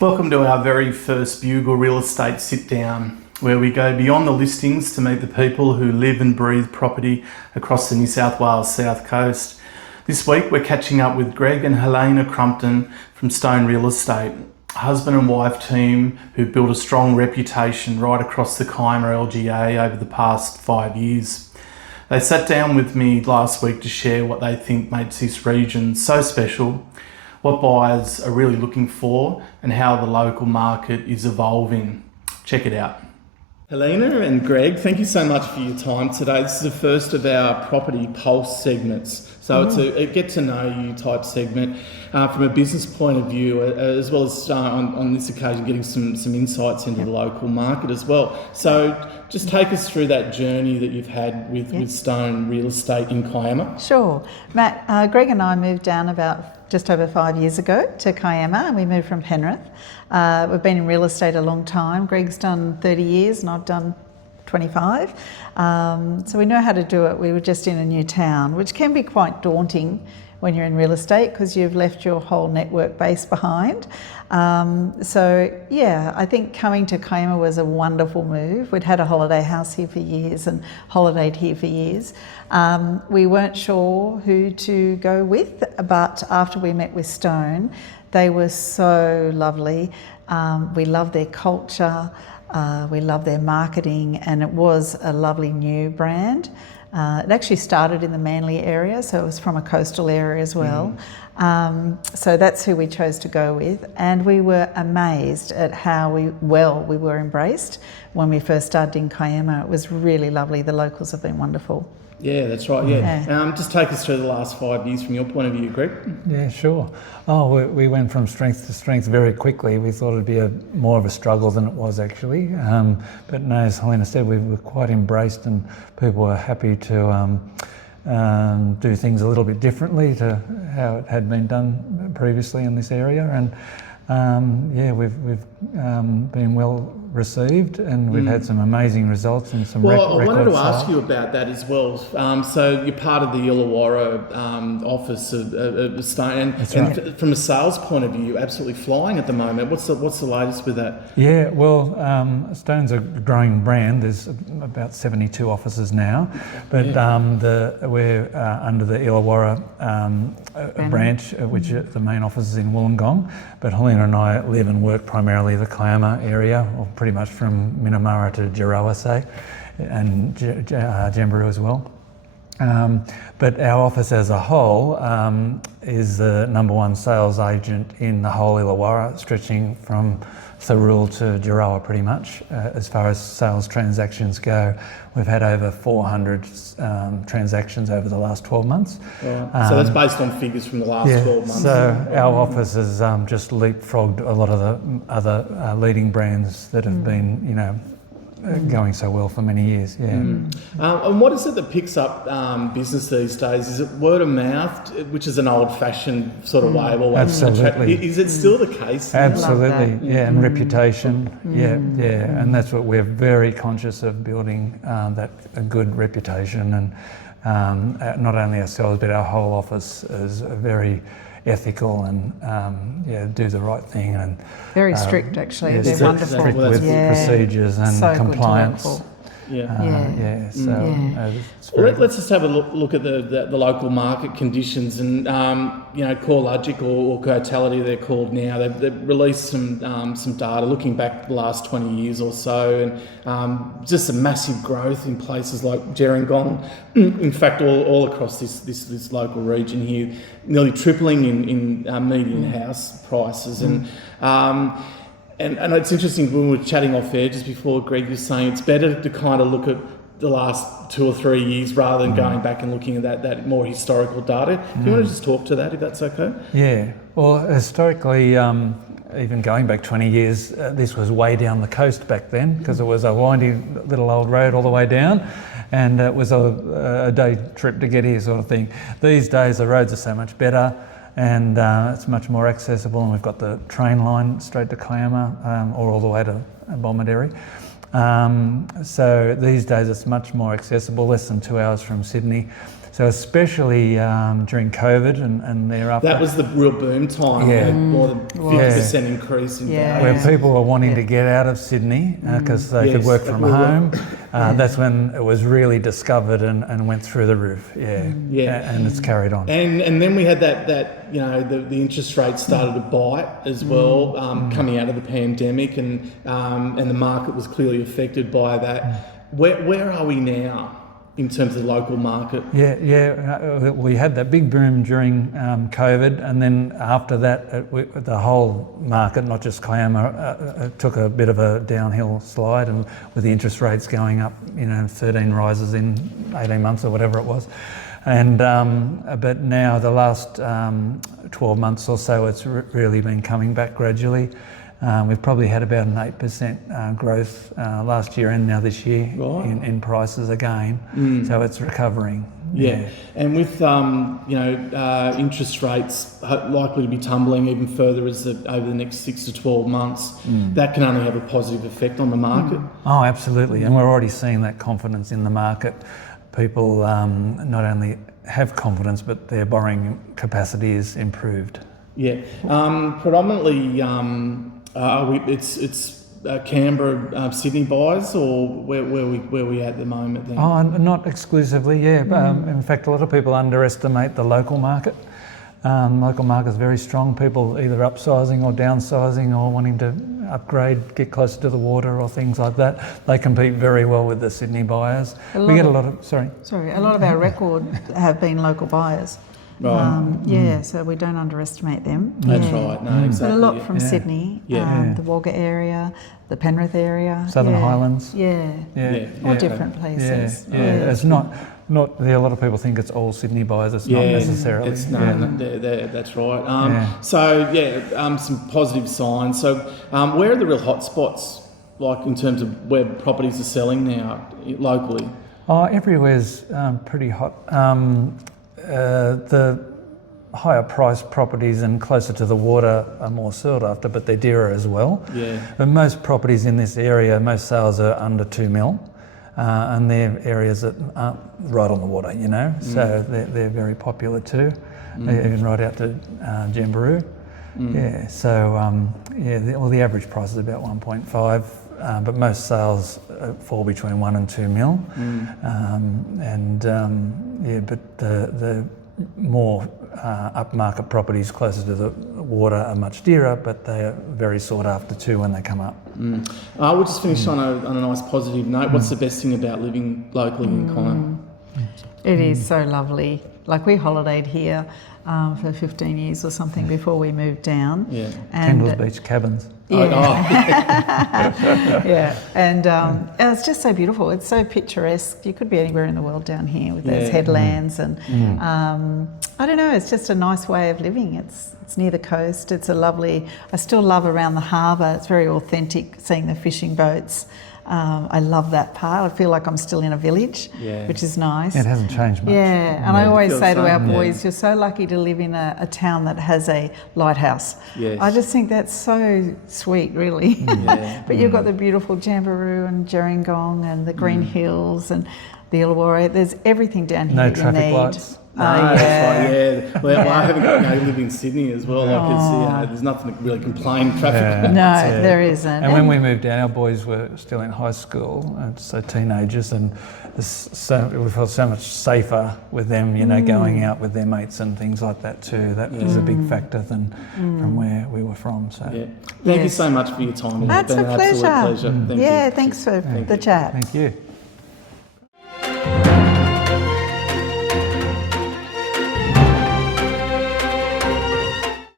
Welcome to our very first Bugle Real Estate Sit-Down, where we go beyond the listings to meet the people who live and breathe property across the New South Wales South Coast. This week we're catching up with Greg and Helena Crumpton from Stone Real Estate, a husband and wife team who built a strong reputation right across the Kiama LGA over the past 5 years. They sat down with me last week to share what they think makes this region so special, what buyers are really looking for, and how the local market is evolving. Check it out. Helena and Greg, thank you so much for your time today. This is the first of our Property Pulse segments. So it's a get to know you type segment from a business point of view, as well as on this occasion getting some insights into the local market as well. So just take us through that journey that you've had with Stone Real Estate in Kiama. Sure. Matt, Greg and I moved down about just over 5 years ago to Kiama, and we moved from Penrith. We've been in real estate a long time. Greg's done 30 years and I've done 25. So we know how to do it. We were just in a new town, which can be quite daunting when you're in real estate because you've left your whole network base behind. I think coming to Kiama was a wonderful move. We'd had a holiday house here for years and holidayed here for years. We weren't sure who to go with, but after we met with Stone, they were so lovely. We love their culture. We love their marketing, and it was a lovely new brand. It actually started in the Manly area, so it was from a coastal area as well. So that's who we chose to go with, and we were amazed at how we were embraced when we first started in Kiama. It was really lovely. The locals have been wonderful. Yeah, that's right. Yeah. Just take us through the last 5 years from your point of view, Greg. Yeah, sure. We went from strength to strength very quickly. We thought it'd be more of a struggle than it was actually. But no, as Helena said, we were quite embraced, and people were happy to do things a little bit differently to how it had been done previously in this area. And we've been well received, and we've had some amazing results and some record I wanted to sales. ask you about that as well. So you're part of the Illawarra office of Stone, and from a sales point of view, you're absolutely flying at the moment. What's the latest with that? Yeah, well, Stone's a growing brand. There's about 72 offices now, but we're under the Illawarra branch, which the main office is in Wollongong. But Helena and I live and work primarily the Kiama area, or pretty much from Minamara to Gerroa, say, and Jamberoo as well. But our office as a whole is the number one sales agent in the whole Illawarra, stretching from Thirroul to Gerroa pretty much. As far as sales transactions go, we've had over 400 transactions over the last 12 months. Right. So that's based on figures from the last 12 months. So our office has just leapfrogged a lot of the other leading brands that have been, going so well for many years. And what is it that picks up business these days? Is it word of mouth, which is an old-fashioned sort of way of always Absolutely. Is it still the case? Absolutely, and reputation. And that's what we're very conscious of, building a good reputation, and not only ourselves but our whole office is very ethical and do the right thing, and very strict actually. They're wonderful. strict with procedures and so compliance. Good to work for. Let's just have a look at the local market conditions, and CoreLogic or Cotality they're called now. They've released some data looking back the last 20 years or so, and just a massive growth in places like Gerringong. In fact, all across this local region here, nearly tripling in median house prices, And it's interesting, when we were chatting off air just before, Greg was saying it's better to kind of look at the last 2 or 3 years rather than going back and looking at that more historical data. Do you want to just talk to that, if that's okay? Yeah, well, historically, even going back 20 years, this was way down the coast back then, because it was a windy little old road all the way down, and it was a day trip to get here sort of thing. These days the roads are so much better, and it's much more accessible, and we've got the train line straight to Kiama or all the way to Bomaderry. So these days it's much more accessible, less than 2 hours from Sydney. So especially during COVID and thereafter. That was the real boom time. Yeah. More than 50% increase in value. Where people were wanting to get out of Sydney because they could work from home. That's when it was really discovered and went through the roof. And it's carried on. And then we had that the interest rates started to bite as well, coming out of the pandemic, and the market was clearly affected by that. Where are we now in terms of the local market? We had that big boom during COVID, and then after that, the whole market, not just Kiama, took a bit of a downhill slide, and with the interest rates going up, 13 rises in 18 months or whatever it was. And but now the last 12 months or so, it's really been coming back gradually. We've probably had about an 8% growth last year and now this year in prices again. So it's recovering. And with interest rates likely to be tumbling even further over the next 6 to 12 months, that can only have a positive effect on the market. Oh, absolutely. And we're already seeing that confidence in the market. People not only have confidence, but their borrowing capacity is improved. Predominantly, it's Canberra, Sydney buyers, or where we at the moment then? Oh, not exclusively. In fact, a lot of people underestimate the local market. Local market is very strong. People either upsizing or downsizing or wanting to upgrade, get closer to the water or things like that. They compete very well with the Sydney buyers. We get a lot of a lot of our record have been local buyers. So we don't underestimate them. That's right. No, exactly. But a lot from Sydney, the Wagga area, the Penrith area, Southern Highlands. All different places. It's not. A lot of people think it's all Sydney buyers. It's not necessarily. That's right. Some positive signs. So, where are the real hot spots, like in terms of where properties are selling now locally? Oh, everywhere's pretty hot. The higher priced properties and closer to the water are more sought after, but they're dearer as well. But most properties in this area, most sales are under 2 mil. And they're areas that aren't right on the water, so they're very popular too, even right out to Gerroa. The average price is about 1.5, but most sales fall between 1 and 2 mil. But the more upmarket properties closer to the water are much dearer, but they are very sought after too when they come up. We'll just finish on a nice positive note. What's the best thing about living locally in Kiama? It is so lovely. Like, we holidayed here for 15 years or something before we moved down. Kendall's Beach cabins. And it's just so beautiful. It's so picturesque. You could be anywhere in the world down here with those headlands, and I don't know. It's just a nice way of living. It's near the coast. It's a lovely. I still love around the harbour. It's very authentic. Seeing the fishing boats. I love that part. I feel like I'm still in a village, which is nice. It hasn't changed much. And I always say to our boys, you're so lucky to live in a town that has a lighthouse. I just think that's so sweet, really. But you've got the beautiful Gerroa and Gerringong and the Green Hills and the Illawarra. There's everything down here that you need. No traffic lights. That's right. Well, I haven't live in Sydney as well. There's nothing to really complain. Traffic. There isn't. And when we moved down, our boys were still in high school, so teenagers, and we felt so much safer with them, going out with their mates and things like that too. That was a big factor than from where we were from. So thank you so much for your time. That's it's been a an pleasure. absolute pleasure. Thank you. Thanks for the chat. Thank you.